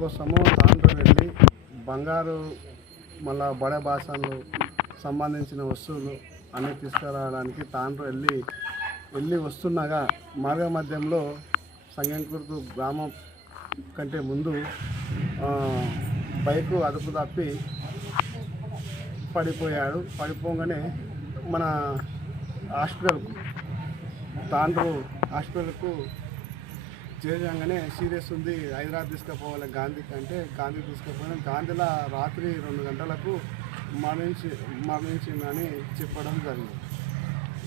కోసము తాండ్రు వెళ్ళి బంగారు మళ్ళా బడే బాసన్లు సంబంధించిన వస్తువులు అన్నీ తీసుకురావడానికి తాండ్రు వెళ్ళి వెళ్ళి వస్తున్నాగా మార్గ మధ్యంలో సంగంకుర్తు గ్రామం కంటే ముందు బైకు అదుపు తప్పి పడిపోయాడు. పడిపోగానే మన హాస్పిటల్కు తాండ్రు హాస్పిటల్కు చేయగానే సీరియస్ ఉంది. హైదరాబాద్ తీసుకుపోవాలి గాంధీకి అంటే గాంధీ తీసుకుపోయిన. గాంధీలో రాత్రి రెండు గంటలకు మరణించి మరణించిందని చెప్పడం జరిగింది.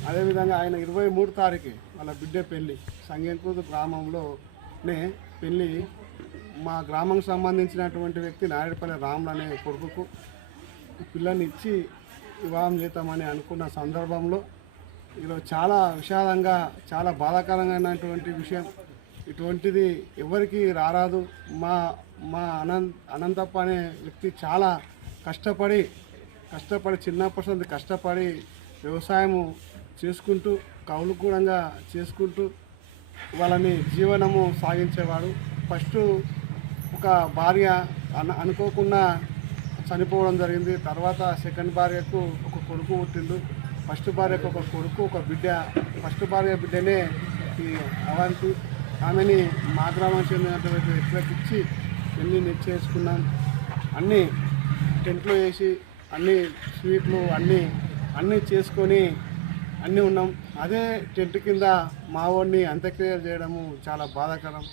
అదేవిధంగా ఆయన ఇరవై మూడు తారీఖు వాళ్ళ బిడ్డ పెళ్ళి. సంగంకూరు గ్రామంలోనే పెళ్ళి మా గ్రామంకి సంబంధించినటువంటి వ్యక్తి నాయుడుపల్లి రాములు అనే కొడుకుకు పిల్లని ఇచ్చి వివాహం చేద్దామని అనుకున్న సందర్భంలో ఈరోజు చాలా విషాదంగా చాలా బాధాకరమైనటువంటి విషయం. ఇటువంటిది ఎవరికి రారాదు. మా మా అనంత్ అనంతప్ప అనే వ్యక్తి చాలా కష్టపడి కష్టపడి చిన్నప్పటి నుండి కష్టపడి వ్యవసాయము చేసుకుంటూ కౌలుకూలంగా చేసుకుంటూ వాళ్ళని జీవనము సాగించేవాడు. ఫస్ట్ ఒక భార్య అన అనుకోకుండా చనిపోవడం జరిగింది. తర్వాత సెకండ్ భార్యకు ఒక కొడుకు పుట్టిండు. ఫస్ట్ భార్యకు ఒక కొడుకు ఒక బిడ్డ. ఫస్ట్ భార్య బిడ్డనే ఈ అవంతి ఆమెని మా గ్రామానికి చెందినటువంటి వ్యక్తులకు ఇచ్చి పెళ్ళి నిశ్చయించుకున్నాం అన్నీ టెంట్లో వేసి అన్ని స్వీట్లు అన్నీ అన్నీ చేసుకొని అన్నీ ఉన్నాం. అదే టెంట్ కింద మా వాడిని అంత్యక్రియలు చేయడము చాలా బాధాకరం.